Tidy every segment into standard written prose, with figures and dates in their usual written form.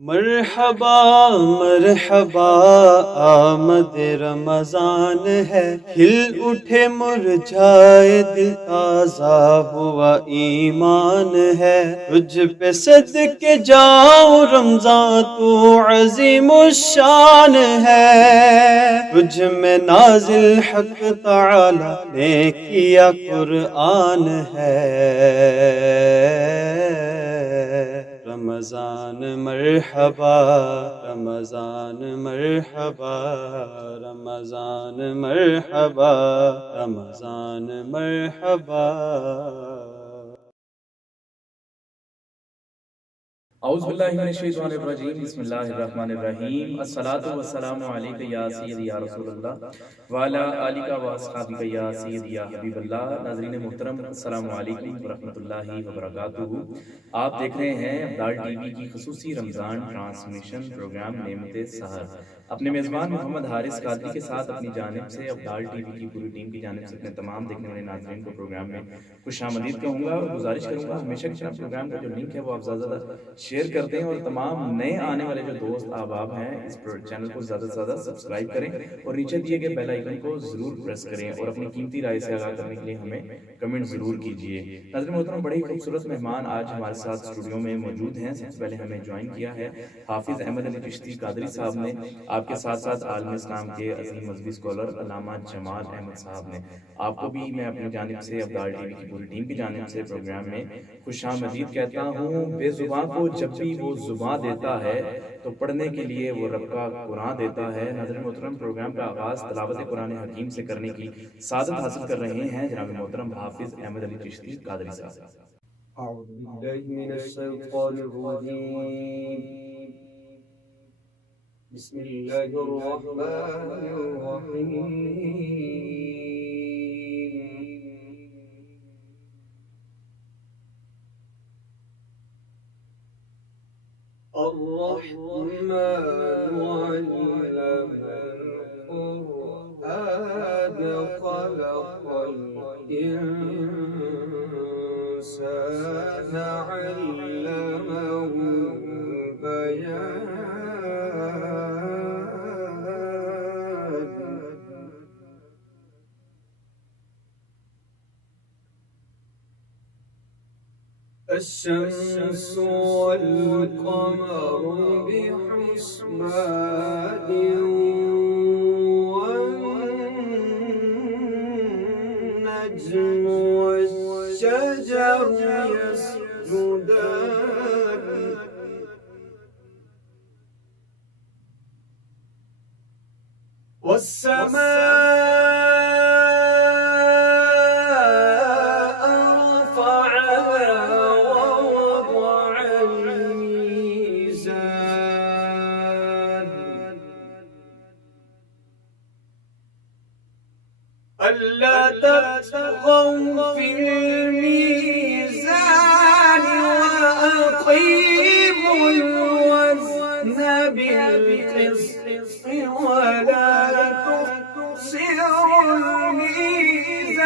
مرحبا مرحبا آمد رمضان ہے، کھل اٹھے مرجھائے دل، تازہ ہوا ایمان ہے۔ تجھ پہ صدقے جاؤں رمضان، تو عظیم الشان ہے۔ تجھ میں نازل حق تعالی نے کیا قرآن ہے۔ رمضان مرحبا رمضان مرحبا رمضان مرحبا رمضان مرحبا۔ اعوذ باللہ من الشیطان الرجیم، بسم اللہ الرحمن الرحیم۔ الصلاۃ والسلام علیک یا سیدی یا رسول اللہ وعلی آلک و اصحابک یا سیدی یا حبیب اللہ۔ ناظرین محترم، السلام علیکم ورحمۃ اللہ وبرکاتہ۔ آپ دیکھ رہے ہیں ابدال ٹی وی کی خصوصی رمضان ٹرانسمیشن پروگرام نعمت سحر۔ اپنے میزبان محمد حارث قادری کے ساتھ اپنی جانب سے ابدال ٹی وی کی پوری ٹیم کی جانب سے اپنے تمام دیکھنے والے ناظرین کو پروگرام میں خوش آمدید کہوں گا، اور گزارش کروں گا ہمیشہ کی طرح پروگرام کا جو لنک ہے وہ آپ زیادہ شیئر کرتے ہیں، اور تمام نئے آنے والے جو دوست احباب ہیں اس چینل کو زیادہ سے زیادہ سبسکرائب کریں، اور نیچے دیے گئے بیل آئیکن کو ضرور پریس کریں، اور اپنی قیمتی رائے سے آگاہ کرنے کے لیے ہمیں کمنٹ ضرور کیجیے۔ ناظرین محترم، بڑے ہی خوبصورت مہمان آج ہمارے ساتھ اسٹوڈیو میں موجود ہیں۔ سب سے پہلے ہمیں جوائن کیا ہے حافظ احمد علی چشتی قادری صاحب نے، آپ کے ساتھ ساتھ عالم اسلام کے عظیم مذہبی اسکالر علامہ جمال احمد صاحب نے۔ آپ کو بھی میں اپنی جانب سے ابدال ٹی وی کی پوری ٹیم کی جانب سے پروگرام میں خوش آمدید کہتا ہوں۔ بے زباں کو جب بھی وہ زباں دیتا ہے تو پڑھنے کے لیے وہ رب کا قرآن دیتا ہے۔ ناظرین محترم، پروگرام کا آغاز تلاوت قرآن حکیم سے کرنے کی سعادت حاصل کر رہے ہیں جناب محترم حافظ احمد علی چشتی قادری صاحب۔ اعوذ باللہ من الشیطان الرجیم، بسم اللہ الرحمن الرحیم۔ الرحمن علم القرآن خلق الإنسان علمه البيان۔ الشمس والقمر بحسبان، والنجم والشجر يسجدان، والسماء ألا تطغوا في الميزان، وأقيموا الوزن بالقسط ولا تخسروا الميزان،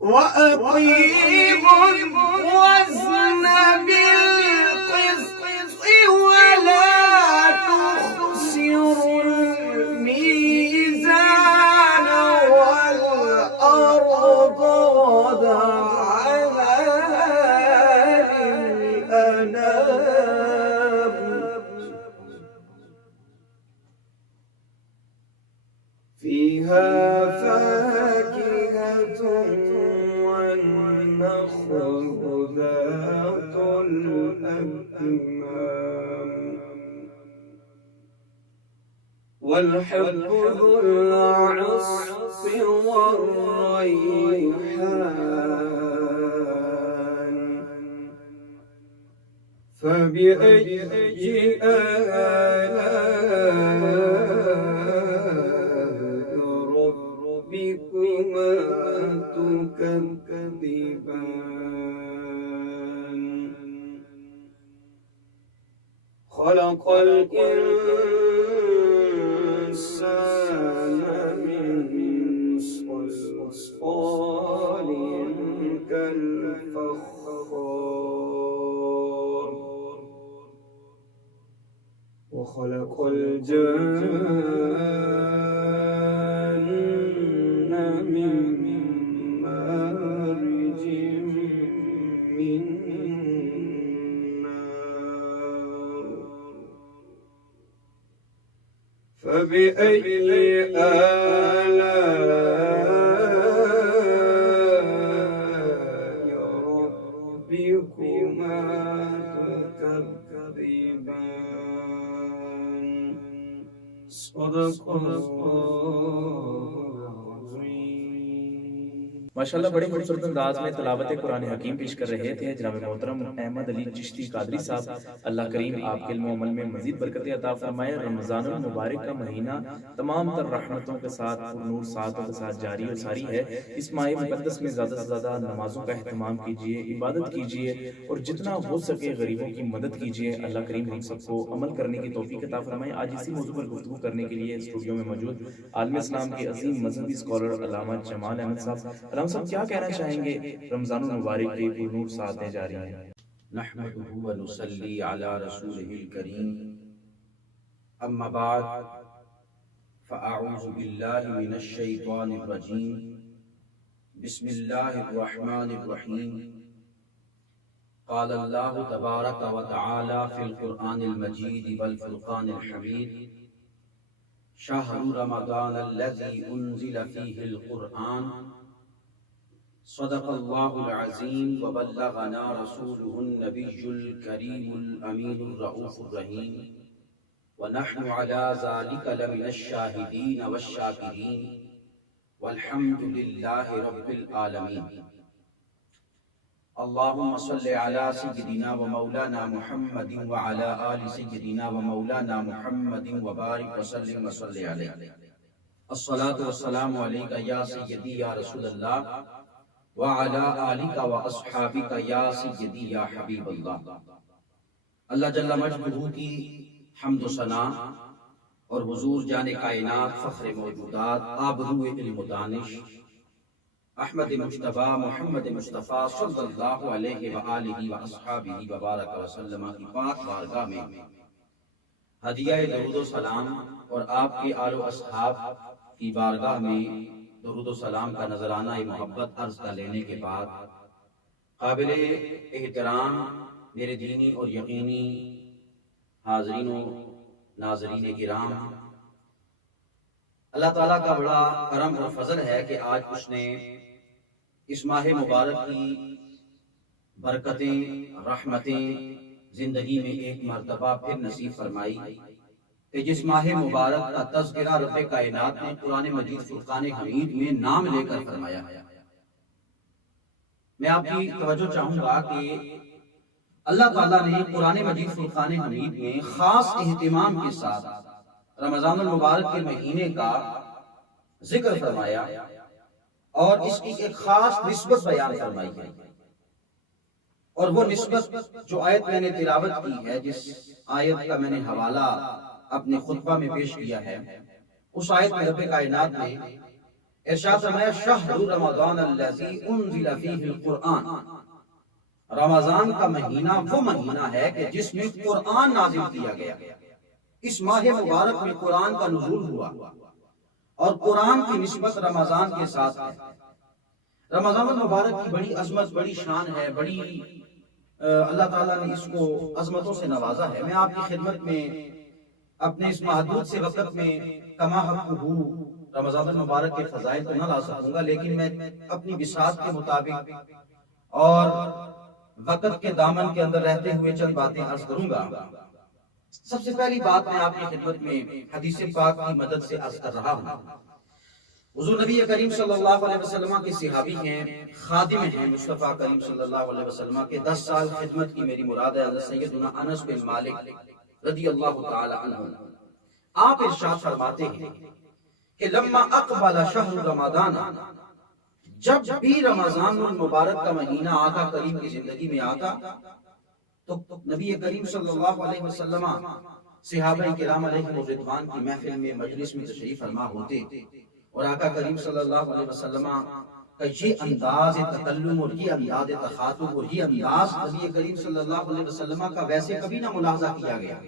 وأقيموا الوزن بالقسط ولا تخسروا الميزان، والأرض وضعها للأنام، فيها فاكهة والنخل ذات الأكمام، والحب ذو العصف والريحان، فبأي آلاء ربكما تكذبان؟ خلق الإنسان من صلصال فخار وخلق الجن من مارج من نار فبأي آلاء ربكما تكذبان صدق الله ماشاءاللہ بڑے خوبصورت انداز میں تلاوت قرآن حکیم پیش کر رہے تھے جناب محترم احمد علی چشتی قادری صاحب. اللہ کریم آپ کے علم و عمل میں مزید برکتیں عطا فرمائے. رمضان المبارک کا مہینہ تمام تر رحمتوں کے ساتھ نور ساتوں کے ساتھ جاری اور ساری ہے. اس ماہ مقدس میں زیادہ سے زیادہ نمازوں کا اہتمام کیجیے، عبادت کیجیے اور جتنا ہو سکے غریبوں کی مدد کیجیے. اللہ کریم ہم سب کو عمل کرنے کی توفیق عطا فرمائے. آج اسی موضوع پر گفتگو کرنے کے لیے اسٹوڈیو میں موجود عالم اسلام کے عظیم مذہبی اسکالر علامہ جمال احمد صاحب. علامہ صاحب کیا کہنا چاہیں گے رمضان المبارک کی نور ساتیں جاری ہیں؟ نحمده ونصلي على رسوله الكريم اما بعد فاعوذ بالله من الشيطان الرجيم بسم الله الرحمن الرحيم قال الله تبارك وتعالى في القرآن المجيد والفرقان الحميد شهر رمضان الذي انزل فيه القرآن صدق اللہ العظیم وبلغنا رسوله النبی الکریم الامین الرؤوف الرحیم ونحن على ذلك لمن الشاہدین والشاکرین والحمد للہ رب العالمین. اللہم صل علی سیدنا ومولانا محمد وعلى آل سیدنا ومولانا محمد وبارک وسلم وصلی علیہ. الصلاة والسلام علیکہ یا سیدی یا رسول اللہ وعلى آلك وأصحابك یا سیدی یا حبیب اللہ. اللہ جل مجدہ کی حمد و ثنا اور حضور جان کائنات فخر موجودات آبرو علم و دانش احمد مجتبی محمد مصطفیٰ صلی اللہ علیہ وآلہ وأصحابہ وبارک وسلم کی پاک بارگاہ میں ہدیہ درود و سلام اور آپ کے آل و اصحاب کی بارگاہ میں درود و سلام کا نذرانہ محبت عرض کا لینے کے بعد قابل احترام میرے دینی اور یقینی حاضرین و ناظرین کرام، اللہ تعالیٰ کا بڑا کرم اور فضل ہے کہ آج اس نے اس ماہ مبارک کی برکتیں رحمتیں زندگی میں ایک مرتبہ پھر نصیب فرمائی کہ جس ماہ مبارک کا تذکرہ رب کائنات نے قرآن مجید فرقان حمید میں نام لے کر فرمایا ہے. میں آپ کی توجہ چاہوں گا کہ اللہ تعالیٰ نے قرآن مجید فرقان حمید میں خاص اہتمام کے ساتھ رمضان المبارک کے مہینے کا ذکر فرمایا اور اس کی ایک خاص نسبت بیان فرمائی ہے. اور وہ نسبت جو آیت میں نے تلاوت کی ہے، جس آیت کا میں نے حوالہ اپنے خطبہ میں پیش کیا ہے، اس آیت میں رب کائنات نے ارشاد فرمایا شہر رمضان الذی انزل فیہ القرآن. رمضان کا مہینہ وہ مہینہ ہے کہ جس میں قرآن نازل کیا گیا. اس ماہ مبارک میں قرآن کا نزول ہوا اور قرآن کی نسبت رمضان کے ساتھ ہے. رمضان المبارک کی بڑی عظمت، بڑی شان ہے، بڑی اللہ تعالیٰ نے اس کو عظمتوں سے نوازا ہے. میں آپ کی خدمت میں اپنے اس محدود سے وقت میں کما حق رمضان المبارک کے فضائل تو نہ لا سکوں گا، لیکن میں اپنی بساط کے مطابق اور وقت کے دامن کے اندر رہتے ہوئے چند باتیں عرض کروں گا. سب سے پہلی بات میں آپ کی خدمت میں حدیث پاک کی مدد سے عرض کر رہا ہوں. حضور نبی کریم صلی اللہ علیہ وسلم کے صحابی ہیں، خادم ہیں مصطفیٰ کریم صلی اللہ علیہ وسلم کے 10 سال خدمت کی میری مراد ہے حضرت سیدنا انس بن مالک رضی اللہ تعالی عنہ. آپ ارشاد فرماتے ہیں کہ لما اقبل شہر رمضان، جب بھی رمضان المبارک کا مہینہ آقا کریم کی زندگی میں آتا تو نبی کریم صلی اللہ علیہ وسلم صحابہ کرام علیہ رضوان کی محفل میں مجلس میں تشریف فرما ہوتے اور آقا کریم صلی اللہ علیہ وسلم کہ یہ انداز تکلم اور یہ انداز تخاطب اور یہ انداز نبی کریم صلی اللہ علیہ وسلم کا ویسے کبھی نہ ملاحظہ کیا گیا۔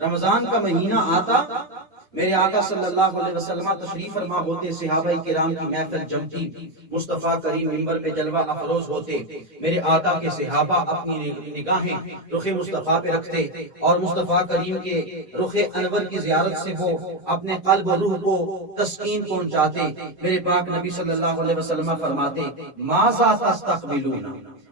رمضان کا مہینہ آتا، میرے آقا صلی اللہ علیہ وسلم تشریف فرما ہوتے، صحابہ کرام کی محفل جمتی، مصطفیٰ کریم منبر پہ جلوہ افروز ہوتے، میرے آقا کے صحابہ اپنی نگاہیں رخ مصطفیٰ پہ رکھتے اور مصطفیٰ کریم کے رخ انور کی زیارت سے وہ اپنے قلب و روح کو تسکین پہنچاتے۔ میرے پاک نبی صلی اللہ علیہ وسلم فرماتے، ماذا تستقبلون،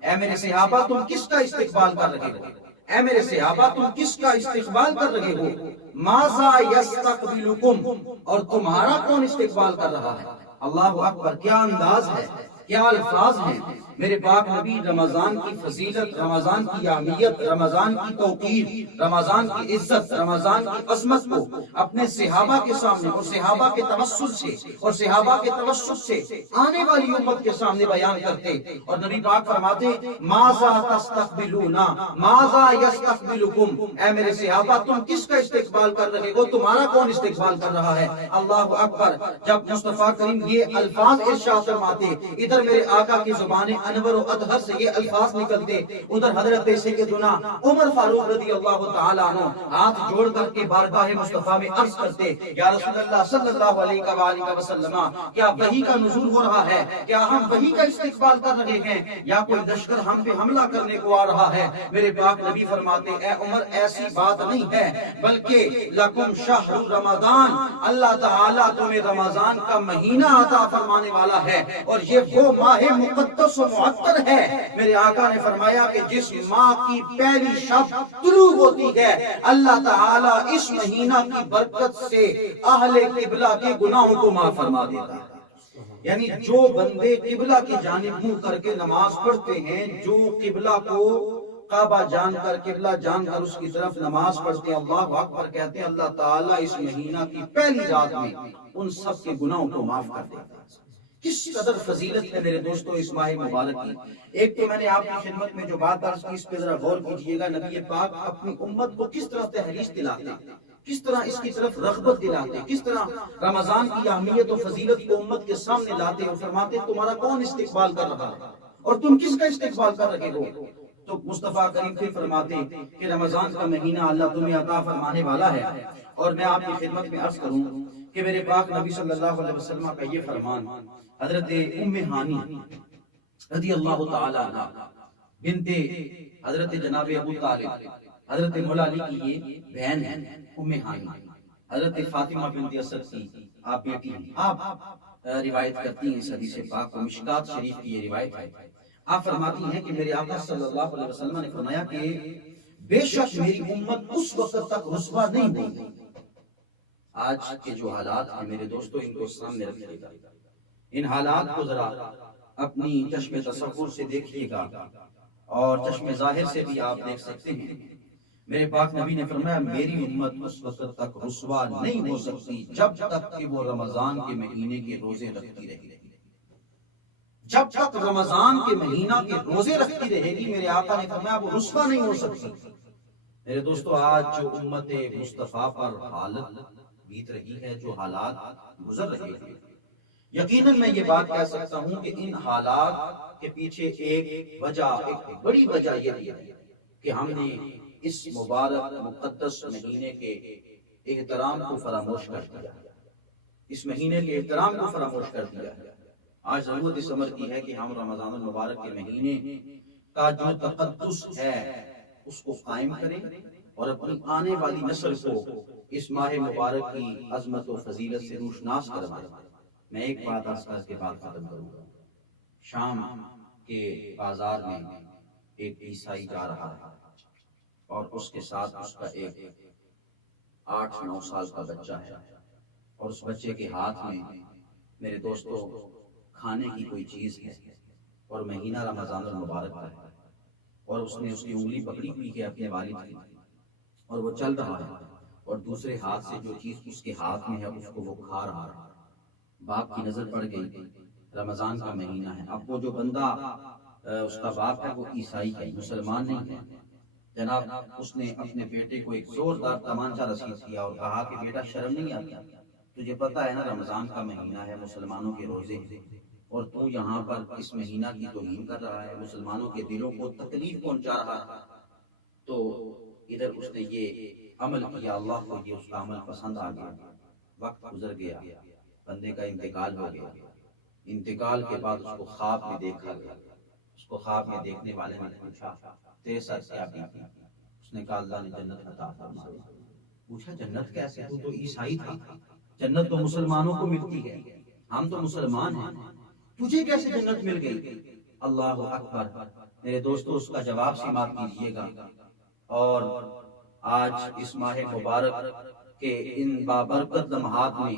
اے میرے صحابہ تم کس کا استقبال کر رہے ہو، اے میرے صحابہ تم کس کا استقبال کر رہے ہو، ماذا یستقبلکم، اور تمہارا کون استقبال کر رہا ہے۔ اللہ اکبر، کیا انداز ہے، کیا الفاظ ہیں۔ میرے پاک نبی رمضان کی فضیلت، رمضان کی اہمیت، رمضان کی توقیر، رمضان کی عزت، رمضان کی عظمت کو اپنے صحابہ کے سامنے اور صحابہ کے توسل سے اور صحابہ کے توسل سے آنے والی امت کے سامنے بیان کرتے اور نبی پاک فرماتے، ماذا تستقبلون ماذا یستقبلکم، اے میرے صحابہ تم کس کا استقبال کر رہے ہو، تمہارا کون استقبال کر رہا ہے۔ اللہ اکبر، جب مصطفیٰ کریم یہ الفاظ ارشاد فرماتے، ادھر میرے آقا کی زبان انور و اطہر سے یہ الفاظ نکلتے، ادھر حضرت سیدنا عمر فاروق رضی اللہ تعالیٰ عنہ ہاتھ جوڑ کر کے بارگاہ مصطفیٰ میں عرض کرتے، یا رسول اللہ صلی اللہ علیہ وآلہ وسلم، کیا وحی کا نزول ہو رہا ہے، کیا ہم وحی کا استقبال کر رہے ہیں یا کوئی لشکر ہم پہ حملہ کرنے کو آ رہا ہے۔ میرے پاک نبی فرماتے، اے عمر ایسی بات نہیں ہے، بلکہ لکم شہر رمضان، اللہ تعالیٰ تمہیں رمضان کا مہینہ عطا فرمانے والا ہے اور یہ وہ ماہ مقدس و معطر ہے۔ میرے آقا نے فرمایا کہ جس ماہ کی پہلی شب طلوع ہوتی ہے، اللہ تعالیٰ اس مہینہ کی برکت سے اہل قبلہ کے گناہوں کو معاف فرما دیتا ہے۔ یعنی جو بندے قبلہ کی جانب منہ کر کے نماز پڑھتے ہیں، جو قبلہ کو کعبہ جان کر قبلہ جان کر اس کی طرف نماز پڑھتے ہیں، اللہ اکبر کہتے ہیں، اللہ تعالیٰ اس مہینہ کی پہلی رات میں ان سب کے گناہوں کو معاف کر دیتا ہے۔ کس قدر فضیلت ہے میرے دوستو اس ماہ مبارک کی۔ ایک تو میں نے آپ کی خدمت میں جو بات عرض کی، اس پہ ذرا غور کیجئے گا، نبی پاک اپنی امت کو کس طرح تحریک دلاتے، کس طرح اس کی طرف رغبت دلاتے، کس طرح رمضان کی اہمیت و فضیلت کو امت کے سامنے لاتے اور فرماتے تمہارا کون استقبال کر رہا ہے اور تم کس کا استقبال کر رہے ہو۔ تو مصطفیٰ کریم پھر فرماتے کہ رمضان کا مہینہ اللہ تمہیں عطا فرمانے والا ہے۔ اور میں آپ کی خدمت میں عرض کروں کہ میرے پاک نبی صلی اللہ علیہ وسلم کا یہ فرمان، حضرت ام ہانی رضی اللہ تعالی عنہ بنت حضرت جناب ابو طالب، حضرت مولا علی کی یہ بہن ہے ام ہانی، حضرت فاطمہ بنت اسد کی آپ بیٹی ہیں۔ آپ روایت کرتی ہیں اس حدیث پاک کو، مشکات شریف کی یہ روایت ہے۔ آپ فرماتی ہیں کہ میرے آقا صلی اللہ علیہ وسلم نے فرمایا کہ بے شک میری امت اس وقت تک رسوا نہیں ہوگی۔ آج کے جو حالات ہیں میرے دوستو، ان کو سامنے رکھیے گا، ان حالات کو ذرا اپنی چشم تصور سے دیکھیے گا اور چشم ظاہر سے بھی آپ دیکھ سکتے ہیں۔ میرے پاک نبی نے فرمایا میری امت اس وقت تک رسوا نہیں ہو سکتی جب تک کہ وہ رمضان کے مہینے کے روزے رکھتی رہے گی۔ جب تک رمضان کے مہینہ کے روزے رکھتی رہے گی، میرے آقا نے فرمایا وہ رسوا نہیں ہو سکتی۔ میرے دوستو، آج جو امت مصطفیٰ پر حالت بیت رہی ہے، جو حالات گزر رہے ہیں، یقیناً میں یہ بات کہہ سکتا ہوں کہ ان حالات کے پیچھے ایک بڑی وجہ یہ ہے کہ ہم نے اس مبارک مقدس مہینے کے احترام کو فراموش کر دیا، اس مہینے کے احترام کو فراموش کر دیا۔ آج ضرورت اس امر کی ہے کہ ہم رمضان المبارک کے مہینے کا جو تقدس ہے اس کو قائم کریں اور اپنی آنے والی نسل کو اس ماہ مبارک کی عظمت و فضیلت سے روشناس کروائیں۔ میں ایک بات عرض کر کے بات ختم کروں گا۔ شام کے بازار میں ایک عیسائی جا رہا ہے اور اس کے ساتھ اس کا ایک 8-9 سال کا بچہ ہے، اور اس بچے کے ہاتھ میں میرے دوستو کھانے کی کوئی چیز ہے اور مہینہ رمضان المبارک ہے، اور اس نے اس کی انگلی پکڑی ہوئی ہے اپنے والد کی اور وہ چل رہا ہے اور دوسرے ہاتھ سے جو چیز اس کے ہاتھ میں ہے اس کو وہ کھا رہا ہے۔ باپ کی نظر پڑ گئی، رمضان کا مہینہ ہے۔ اب وہ جو بندہ اس کا باپ ہے وہ عیسائی ہے، مسلمان نہیں ہے۔ جناب اس نے اپنے بیٹے کو ایک زوردار تمانچہ رسید کیا اور کہا کہ بیٹا شرم نہیں آتی؟ تجھے پتہ ہے نا رمضان کا مہینہ ہے، مسلمانوں کے روزے ہیں، اور تو یہاں پر اس مہینہ کی توہین کر رہا ہے، مسلمانوں کے دلوں کو تکلیف پہنچا رہا ہے۔ تو ادھر اس نے یہ عمل کیا، اللہ کو یہ اس کا عمل پسند آ گیا۔ وقت گزر گیا، بندے کا انتقال ہو گیا۔ انتقال کے بعد اس کو خواب میں دیکھا گیا۔ اس کو خواب میں دیکھنے والے نے پوچھا تیرے ساتھ کیا بیتی؟ اس نے کہا اللہ نے جنت عطا فرمائی۔ پوچھا جنت کیسے؟ تو عیسائی تھا، جنت تو مسلمانوں کو ملتی ہے، ہم تو مسلمان ہیں، تجھے کیسے جنت مل گئی؟ اللہ اکبر۔ میرے دوستو اس کا جواب سماعت کیجیے گا، اور آج اس ماہ مبارک کے ان بابرکت لمحات میں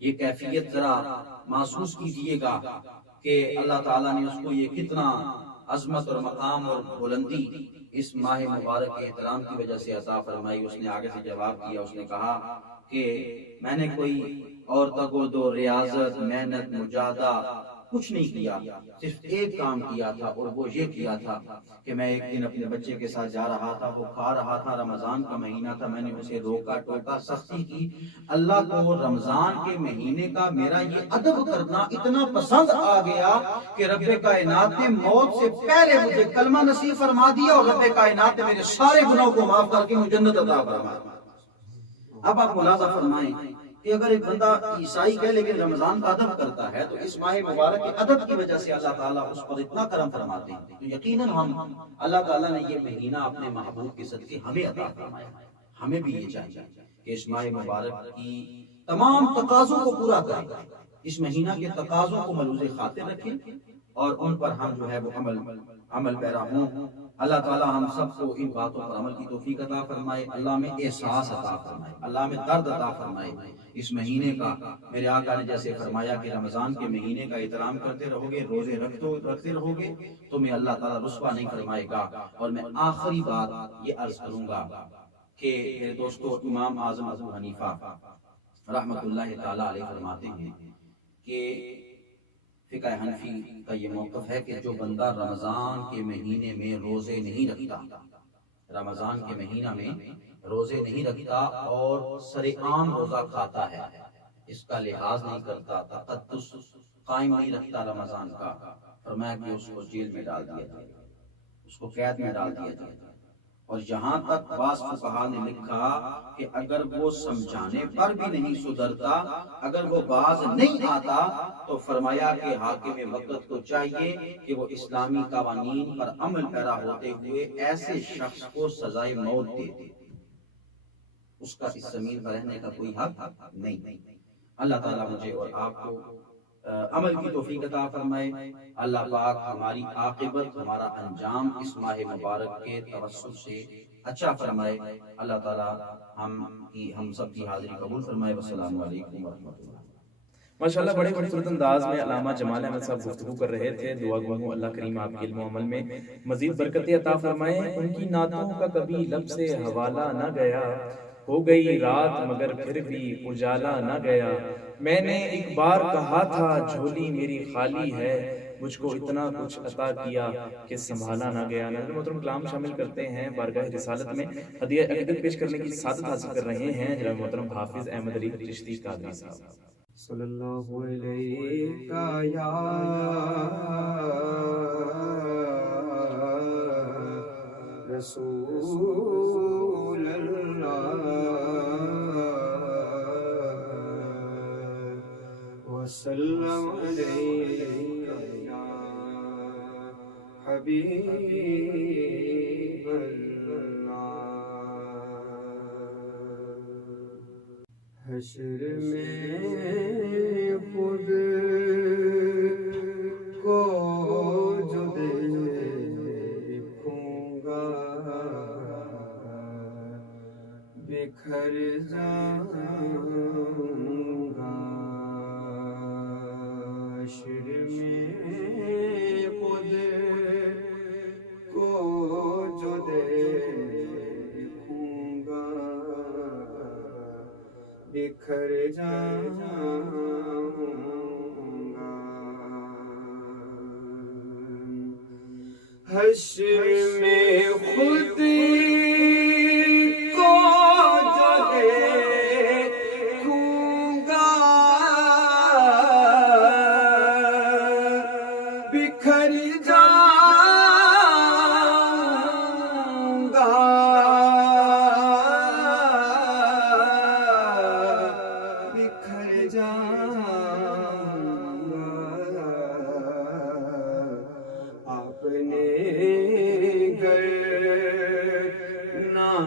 یہ کیفیت ذرا محسوس کیجیے گا کہ اللہ تعالیٰ نے اس کو یہ کتنا عظمت اور مقام اور بلندی اس ماہ مبارک کے احترام کی وجہ سے عطا فرمائی۔ اس نے آگے سے جواب دیا، اس نے کہا کہ میں نے کوئی اور تگود و ریاضت، محنت، مجاہدہ کچھ نہیں کیا، صرف ایک کام کیا تھا، اور وہ یہ کیا تھا کہ میں ایک دن اپنے بچے کے ساتھ جا رہا تھا، وہ کھا رہا تھا، رمضان کا مہینہ تھا، میں نے اسے روکا ٹوکا، سختی کی۔ اللہ کو رمضان کے مہینے کا میرا یہ ادب کرنا اتنا پسند آ گیا کہ رب کائنات نے موت سے پہلے مجھے کلمہ نصیب فرما دیا، اور رب کائنات نے میرے سارے گناہوں کو معاف کر کے مجھے جنت عطا فرمایا۔ اب آپ ملاحظہ فرمائیں کہ اگر ایک بندہ عیسائی ہے لیکن رمضان کا ادب کرتا ہے، تو اس ماہ مبارک کے ادب کی وجہ سے اللہ تعالیٰ اس پر اتنا کرم فرماتے ہیں۔ تو یقیناً اللہ تعالیٰ نے یہ مہینہ اپنے محبوب کے صدقے ہمیں عطا فرمایا۔ ہمیں بھی یہ چاہیے کہ اس ماہ مبارک کی تمام تقاضوں کو پورا کریں، اس مہینہ کے تقاضوں کو ملحوظ خاطر رکھیں، اور ان پر ہم جو ہے وہ عمل پیرا ہوں۔ اللہ تعالیٰ ہم سب کو ان باتوں پر عمل کی توفیق عطا فرمائے، اللہ میں احساس عطا فرمائے، اللہ میں درد عطا فرمائے اس مہینے کا۔ میرے آقا نے جیسے فرمایا کہ رمضان کے مہینے کا احترام کرتے رہو گے، روزے رکھتے رہو گے، تو میں اللہ تعالیٰ رسوا نہیں فرمائے گا۔ اور میں آخری بات یہ عرض کروں گا کہ میرے دوستو، امام اعظم ابو حنیفہ رحمۃ اللہ تعالیٰ علیہ فرماتے ہیں کہ فقہ حنفی کا یہ موقف ہے کہ جو بندہ رمضان کے مہینے میں روزے نہیں رکھتا، رمضان کے مہینہ میں روزے نہیں رکھتا اور سر عام روزہ کھاتا ہے، اس کا لحاظ نہیں کرتا، تقدس قائم نہیں رکھتا رمضان کا، فرمایا کہ اس کو جیل میں ڈال دیا جائے، اس کو قید میں ڈال دیا جائے۔ اور یہاں تک بعض فقہا نے لکھا کہ اگر وہ سمجھانے پر بھی نہیں سدھرتا، اگر وہ باز نہیں آتا، تو فرمایا کہ حاکم وقت کو چاہیے کہ وہ اسلامی قوانین پر عمل پیرا ہوتے ہوئے ایسے شخص کو سزائے موت دے دے، اس کا اس زمین پر رہنے کا کوئی حق نہیں۔ اللہ تعالیٰ مجھے اور آپ کو عمل کی توفیق عطا فرمائے۔ اللہ پاک ہماری عاقبت، ہمارا انجام اس ماہ مبارک کے توسط سے اچھا فرمائے۔ اللہ تعالیٰ ہم سب کی حاضری قبول فرمائے۔ والسلام علیکم ورحمۃ اللہ۔ ماشاءاللہ بڑے خوبصورت انداز میں علامہ جمال احمد صاحب گفتگو کر رہے تھے۔ دعا گو ہوں اللہ کریم آپ کے علم و عمل میں مزید برکتیں عطا فرمائے۔ ان کی نعتوں کا کبھی لب سے حوالہ نہ گیا، ہو گئی رات مگر پھر بھی اجالا نہ گیا۔ میں نے ایک بار کہا تھا جھولی میری خالی ہے، مجھ کو اتنا کچھ عطا کیا کہ سنبھالا نہ گیا۔ ناظرین محترم کلام شامل کرتے ہیں بارگاہ رسالت میں، ہدیہ عقیدت پیش کرنے کی سعادت حاصل کر رہے ہیں جناب محترم حافظ احمد علی چشتی قادری صاحب۔ صلی اللہ علیہ یا رسول اللہ وسلم علیہ یا حبیب اللہ۔ حشر میں خود کو جو دیکھوں گا، بکھر جاؤں گا۔ حشر میں خود کو جو دیکھوں گا، بکھر جاؤں گا۔ حشر میں خود کو جو دیکھوں گا،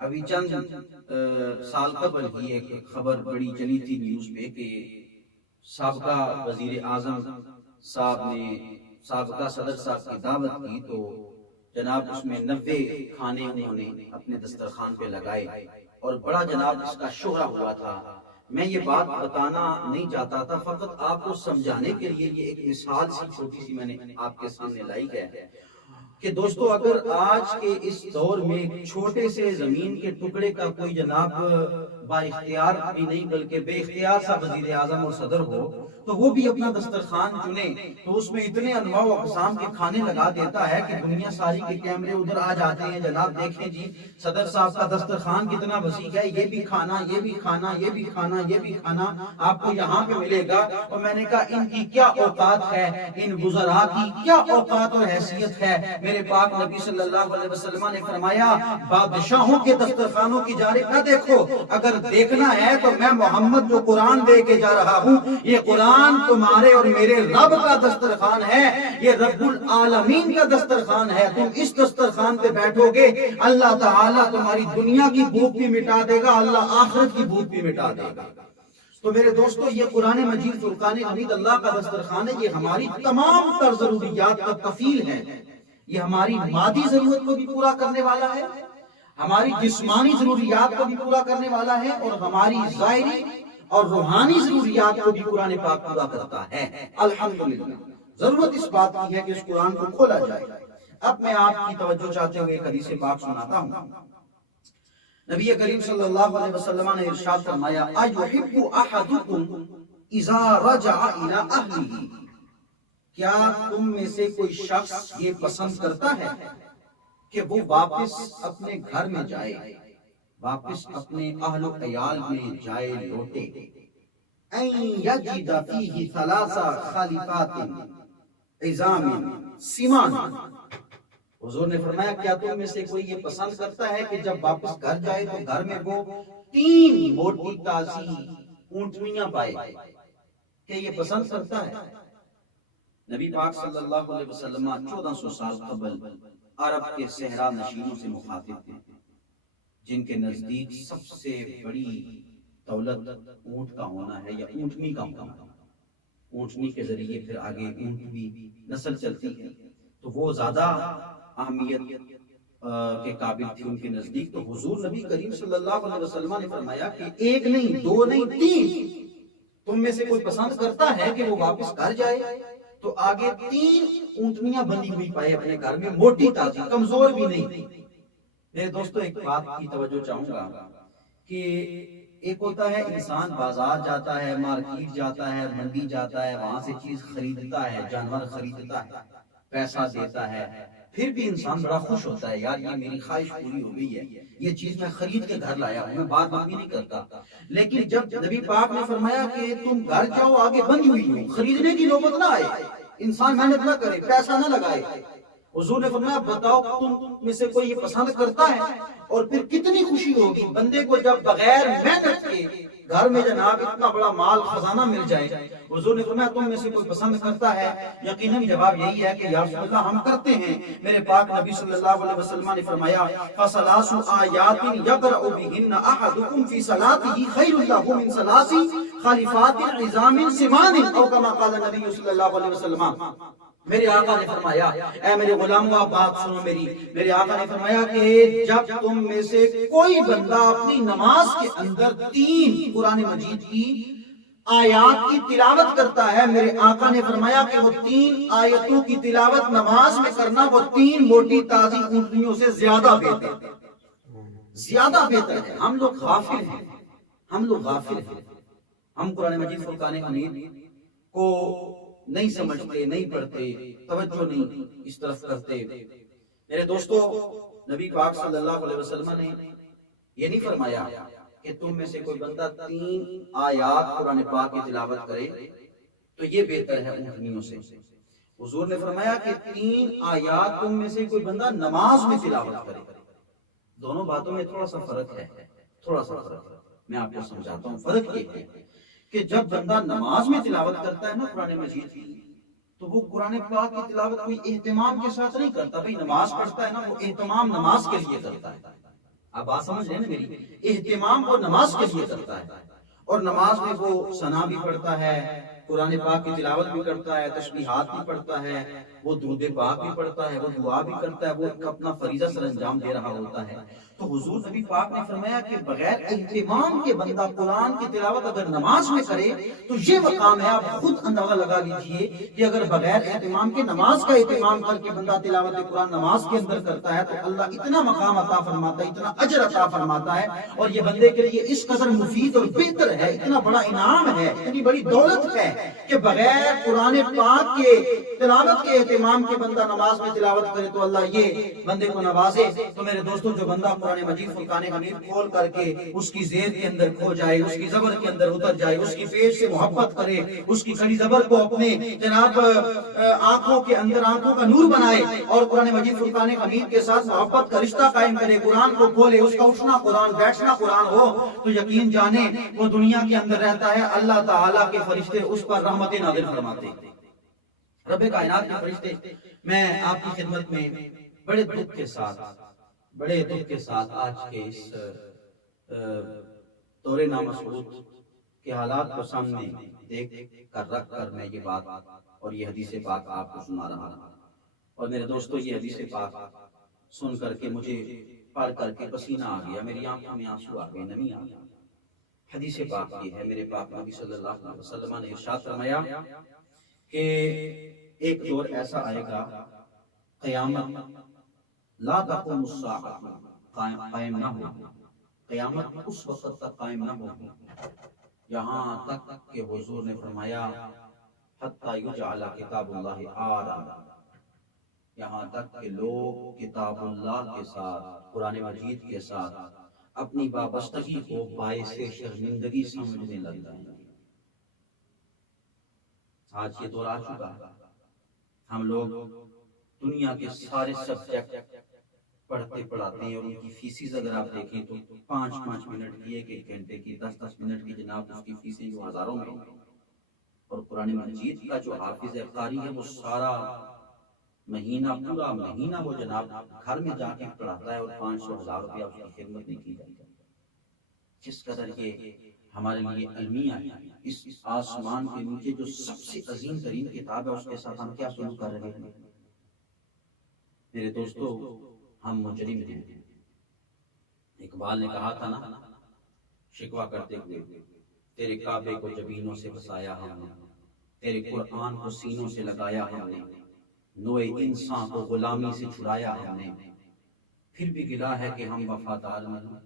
ابھی چند سال قبل ہی ایک خبر بڑی چلی تھی نیوز پہ کہ سابقہ وزیر اعظم صاحب نے سابقہ صدر صاحب کی دعوت کی تو جناب اس میں 90 کھانے انہوں نے اپنے دسترخوان پہ لگائے اور بڑا جناب اس کا شہرہ ہوا تھا. میں یہ بات بتانا نہیں چاہتا تھا، فقط آپ کو سمجھانے کے لیے یہ ایک مثال سی چھوٹی سی میں نے آپ کے سامنے لائی ہے کہ دوستو اگر آج کے اس دور میں چھوٹے سے زمین کے ٹکڑے کا کوئی جناب با اختیار بھی نہیں بلکہ بے اختیار سا وزیر اعظم اور صدر ہو تو وہ بھی اپنا دسترخوان چنے تو اس میں اتنے انواع و اقسام کے کھانے لگا دیتا ہے کہ دنیا ساری کے کیمرے ادھر آ جاتے ہیں. جناب دیکھیں جی صدر صاحب کا دسترخوان کتنا وسیع ہے، یہ بھی کھانا، یہ بھی کھانا، یہ بھی کھانا، یہ بھی کھانا آپ کو یہاں پہ ملے گا. اور میں نے کہا ان کی کیا اوقات ہے، ان وزراء کی کیا اوقات اور حیثیت ہے. میرے پاک نبی صلی اللہ علیہ وسلم نے فرمایا بادشاہوں کے دسترخوانوں کی جانب نہ دیکھو، اگر دیکھنا ہے تو میں محمد جو قرآن دے کے جا رہا ہوں یہ قرآن تمہارے اور میرے رب کا دسترخوان ہے، یہ رب العالمین کا دسترخوان ہے. تم اس دسترخوان پہ بیٹھو گے اللہ تعالیٰ تمہاری دنیا کی بھوک بھی مٹا دے گا، اللہ آخرت کی بھوک بھی مٹا دے گا. تو میرے دوستو یہ قرآن مجید فرقان حمید اللہ کا دسترخوان ہے، یہ ہماری تمام تر ضروریات کا کفیل ہے. یہ ہماری مادی ضرورت کو بھی پورا کرنے والا ہے، ہماری جسمانی ضروریات کو بھی پورا کرنے والا ہے اور ہماری ظاہری اور روحانی ضروریات کو بھی قرآن پاک پورا کرتا ہے. الحمدللہ ضرورت اس بات کی ہے کہ اس قرآن کو کھولا جائے. اب میں آپ کی توجہ چاہتے ہوئے ایک حدیث پاک سناتا ہوں. نبی کریم صلی اللہ علیہ وسلم نے ارشاد فرمایا اَيُحِبُّ أَحَدُكُمْ إِذَا رَجَعَ إِلَىٰ أَهْلِهِ، کیا تم میں سے کوئی شخص یہ پسند کرتا ہے کہ وہ واپس اپنے گھر میں جائے، واپس اپنے اہل و عیال میں جائے لوٹے. اَن يَجِدَ فِيهِ ثَلَاثَ خَلِفَاتٍ عِظَامٍ سِمَانٍ. حضور نے فرمایا کیا تم میں سے کوئی یہ پسند کرتا ہے کہ جب واپس گھر جائے تو گھر میں وہ 3 موٹی تازی اونٹنیاں پائے؟ کہ یہ پسند کرتا ہے؟ نبی پاک صلی اللہ علیہ وسلم 1400 سال قبل عرب کے صحرا نشینوں سے مخاطب تھے جن کے نزدیک سب سے بڑی دولت اونٹ کا ہونا ہے یا اونٹنی کا ہونا ہے. اونٹنی کے ذریعے پھر آگے اونٹ بھی نسل چلتی ہے تو وہ زیادہ اہمیت کے قابل تھی ان کے نزدیک. تو حضور نبی کریم صلی اللہ علیہ وسلم نے فرمایا کہ 1 نہیں 2 نہیں 3 تم میں سے کوئی پسند کرتا ہے کہ وہ واپس گھر جائے تو آگے 3 اونٹنیاں بندی ہوئی پائے اپنے گھر میں، موٹی تازی، کمزور بھی نہیں. میرے دوستو ایک بات کی توجہ چاہوں گا کہ ایک ہوتا ہے انسان بازار جاتا ہے، مارکیٹ جاتا ہے، منڈی جاتا ہے، وہاں سے چیز خریدتا ہے، جانور خریدتا ہے، پیسہ دیتا ہے، پھر بھی انسان بڑا خوش ہوتا ہے یار یہ میری خواہش پوری ہو گئی ہے، یہ چیز میں خرید کے گھر لایا ہوں، میں بات بھی نہیں کرتا. لیکن جب نبی پاک نے فرمایا کہ تم گھر جاؤ آگے بندی ہوئی ہو، خریدنے کی نوبت نہ آئے، انسان محنت نہ کرے، پیسہ نہ لگائے، حضور نے فرمایا بتاؤ تم میں سے کوئی یہ پسند کرتا ہے؟ اور پھر کتنی خوشی ہوگی بندے کو جب بغیر محنت کے گھر میں جناب اتنا بڑا مال خزانہ مل جائے. حضور نے فرمایا تم میں سے کوئی پسند کرتا ہے؟ یقیناً جواب یہی ہے کہ یا رسول اللہ ہم کرتے ہیں. میرے پاک نبی صلی اللہ علیہ وسلم نے فرمایا فَثَلَاثُ آيَاتٍ يَقْرَأُ بِهِنَّ أَحَدُكُمْ فِي صَلَاتِهِ خَيْرٌ لَهُ مِنْ ثَلَاثِ خَلِفَاتٍ عِظَامٍ سِمَانٍ أو كما قال النبي صلی اللہ علیہ وسلم. میرے آقا نے فرمایا اے میرے غلاموں آپ بات سنو میرے آقا نے فرمایا کہ جب تم میں سے کوئی بندہ اپنی نماز کے اندر 3 قرآن مجید کی آیات کی تلاوت کرتا ہے، میرے آقا نے فرمایا کہ وہ 3 آیتوں کی تلاوت نماز میں کرنا وہ 3 موٹی تازی اونٹنیوں سے زیادہ بہتر ہے. ہم لوگ غافل ہیں، ہم قرآن مجید فرقان حمید کو نہیں سمجھتے، نہیں پڑھتے، توجہ نہیں اس طرف کرتے. میرے دوستو نبی پاک صلی اللہ علیہ وسلم نے یہ نہیں فرمایا کہ تم میں سے کوئی بندہ 3 آیات قرآن پاک کی تلاوت کرے تو یہ بہتر ہے اونٹنیوں سے. حضور نے فرمایا کہ 3 آیات تم میں سے کوئی بندہ نماز میں تلاوت کرے. دونوں باتوں میں تھوڑا سا فرق ہے. میں آپ کو سمجھاتا ہوں. فرق یہ ہے کہ جب بندہ نماز میں تلاوت کرتا ہے نا قرآن مجید کی تو وہ قرآن پاک کی تلاوت کوئی اہتمام کے ساتھ نہیں کرتا. بھئی نماز پڑھتا ہے نا وہ اہتمام نماز کے لیے کرتا ہے. آپ بات سمجھ رہے ہیں نا میری؟ اہتمام وہ نماز کے لیے کرتا ہے، اور نماز میں وہ ثنا بھی پڑھتا ہے، قرآن پاک کی تلاوت بھی کرتا ہے، تسبیحات بھی پڑھتا ہے، وہ درود پاک بھی پڑھتا ہے، وہ دعا بھی کرتا ہے، وہ اپنا فریضہ سر انجام دے رہا ہوتا ہے۔ تو حضور نبی پاک نے فرمایا کہ بغیر اہتمام کے بندہ قرآن کی تلاوت اگر نماز میں کرے تو یہ مقام ہے، آپ خود اندازہ لگا لیجئے کہ اگر بغیر اہتمام کے نماز کا اہتمام کر کے بندہ تلاوت قرآن نماز کے اندر کرتا ہے تو اللہ اتنا مقام عطا فرماتا ہے، اتنا اجر عطا فرماتا ہے، اور یہ بندے کے لیے اس قدر مفید اور بہتر ہے، اتنا بڑا انعام ہے، اتنی بڑی دولت ہے کہ بغیر قرآن پاک کے تلاوت کے اہتمام کے بندہ نماز میں تلاوت کرے تو اللہ یہ بندے کو نوازے۔ تو میرے دوستوں، جو بندہ قرآن مجید فرقان حمید کھول کر کے اس کی زیر کے اندر کھو جائے، اس کی زبر کے اندر اتر جائے، اس کی پیش سے محبت کرے، اس کی کھڑی زبر کو اپنے جناب آنکھوں کے اندر آنکھوں کا نور بنائے، اور قرآن مجید فرقان حمید کے ساتھ محبت کا رشتہ قائم کرے، قرآن کو کھولے، اس کا اٹھنا قرآن، بیٹھنا قرآن ہو، تو یقین جانے وہ دنیا کے اندر رہتا ہے، اللہ تعالیٰ کے فرشتے اس پر رحمت نازل فرماتے ہیں۔ رب کائنات کے فرشتے، میں آپ کی خدمت میں بڑے دکھ کے ساتھ آج کے اس دور نامسعود کے حالات کو سامنے دیکھ کر رکھ کر میں یہ بات اور یہ حدیث پاک آپ کو سنا رہا ہوں۔ اور میرے دوستو، یہ حدیث پاک سن کر کے مجھے پڑھ کر کے پسینہ آ گیا، میری آنکھوں میں آنسو آ گئے، نمی آ گئی۔ حدیث پاک یہ ہے، میرے پاک نبی صلی اللہ علیہ وسلم نے ارشاد فرمایا کہ ایک دور ایسا آئے گا، قیامت لا تقوم الساعة، قائم نہ ہو، قیامت اس وقت تک قائم نہ ہوگی یہاں تک کہ حضور نے فرمایا حتی یجعل کتاب اللہ عارا، یہاں تک کہ لوگ کتاب اللہ کے ساتھ، قرآن مجید کے ساتھ اپنی وابستگی کو باعث شرمندگی سمجھنے لگ جائیں گے۔ آج یہ دور آ چکا ہے، ہم لوگ دنیا کے سارے سبجیکٹ پڑھتے پڑھاتے ہیں، اور ان کی فیسز اگر آپ دیکھیں تو 5 منٹ کی، 1 گھنٹے کی، 10 منٹ کی جناب اس کی فیسیں جو ہزاروں میں، اور قرآن مجید کا جو حافظ قاری ہے وہ سارا مہینہ، پورا مہینہ وہ جناب گھر میں جا کے پڑھاتا ہے، اور 500,000 روپیہ اس کی خدمت نہیں کی جاتی۔ جس قدر یہ ہمارے لیے المیہ ہے، اس آسمان کے نیچے جو سب سے عظیم ترین کتاب ہے، اس کے ساتھ ہم کیا سلوک کر رہے ہیں؟ میرے دوستو، ہم مجرم ہیں۔ اقبال نے کہا تھا نا، شکوہ کرتے ہوئے، تیرے کعبے کو جبینوں سے بسایا ہم نے، تیرے قرآن کو سینوں سے لگایا ہم نے، نوع انسان کو غلامی سے چھڑایا ہم نے، پھر بھی گلا ہے کہ ہم وفادار نہیں،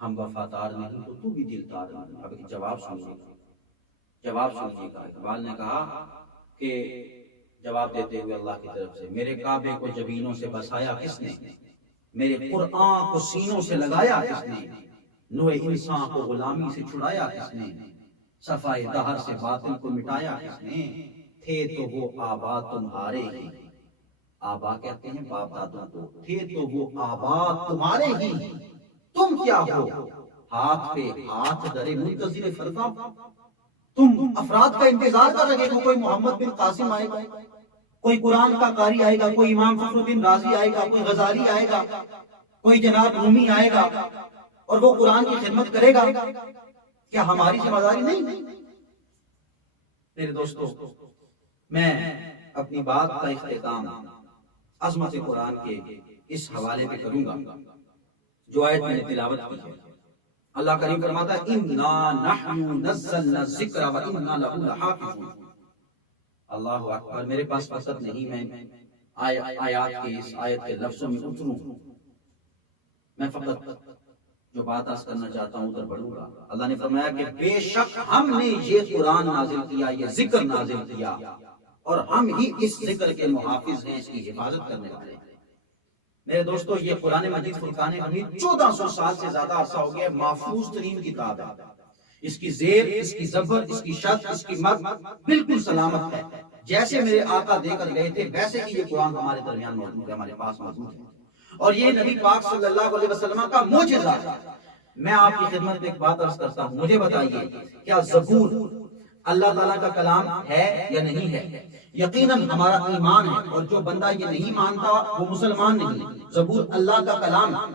ہم وفادار نہیں تو بھی دلدار نہیں۔ اب جواب سنیے گا۔ اقبال نے کہا کہ جواب دیتے ہوئے اللہ کی طرف سے، میرے کعبے کو جبینوں سے بسایا کس نے، میرے قرآن کو سینوں سے لگایا کس نے، نوع انسان کو غلامی سے چھڑایا کس نے، صفائے دہر سے باطل کو مٹایا کس نے، تھے تو وہ آبا تمہارے ہی، آبا کہتے ہیں باپ دادوں کو، تھے تو وہ آبا تمہارے ہی، تم کیا ہو ہاتھ پہ ہاتھ درے منتظر فرقہ، تم افراد کا انتظار کر رہے ہو، کوئی محمد بن قاسم آئے گا، کوئی قرآن کا قاری آئے گا، کوئی امام فخر الدین رازی آئے گا، کوئی غزالی آئے گا، کوئی جناب رومی آئے گا، اور وہ قرآن کی خدمت کرے گا، کیا ہماری ذمہ داری نہیں؟ میرے دوستو، میں اپنی بات کا اختتام عظمت قرآن کے اس حوالے پہ کروں گا جو آیت میں نے تلاوت کی ہے۔ اللہ کریم فرماتا ہے اِنَّا نَحْنُ نَزَّلْنَا الذِّكْرَ وَإِنَّا لَهُ لَحَافِظُونَ۔ اللہ اکبر، میرے پاس وقت نہیں، میں آیات کے اس آیت کے لفظوں میں اتروں، میں فقط جو بات عرض کرنا چاہتا ہوں ادھر بڑھوں گا۔ اللہ نے فرمایا کہ بے شک ہم نے یہ قرآن نازل کیا، یہ ذکر نازل کیا، اور ہم ہی اس ذکر کے محافظ ہیں، اس کی حفاظت کرنے والے ہیں۔ میرے دوستو، یہ قرآن مجید فرقان حمید 1400 سال سے زیادہ عرصہ ہو گیا، محفوظ ترین کتاب ہے، اس کی زیر، اس کی زبر، اس کی شد، اس کی مد بالکل سلامت ہے۔ جیسے میرے آقا دے کر گئے تھے ویسے ہی یہ قرآن ہمارے درمیان موجود ہے، ہمارے پاس موجود ہے، اور یہ نبی پاک صلی اللہ علیہ وسلم کا معجزہ ہے۔ میں آپ کی خدمت میں ایک بات عرض کرتا ہوں، مجھے بتائیے کیا زبور اللہ تعالیٰ کا کلام ہے یا نہیں ہے؟ یقیناً ہمارا ایمان ہے، اور جو بندہ یہ نہیں مانتا وہ مسلمان نہیں۔ زبور اللہ کا کلام ہے،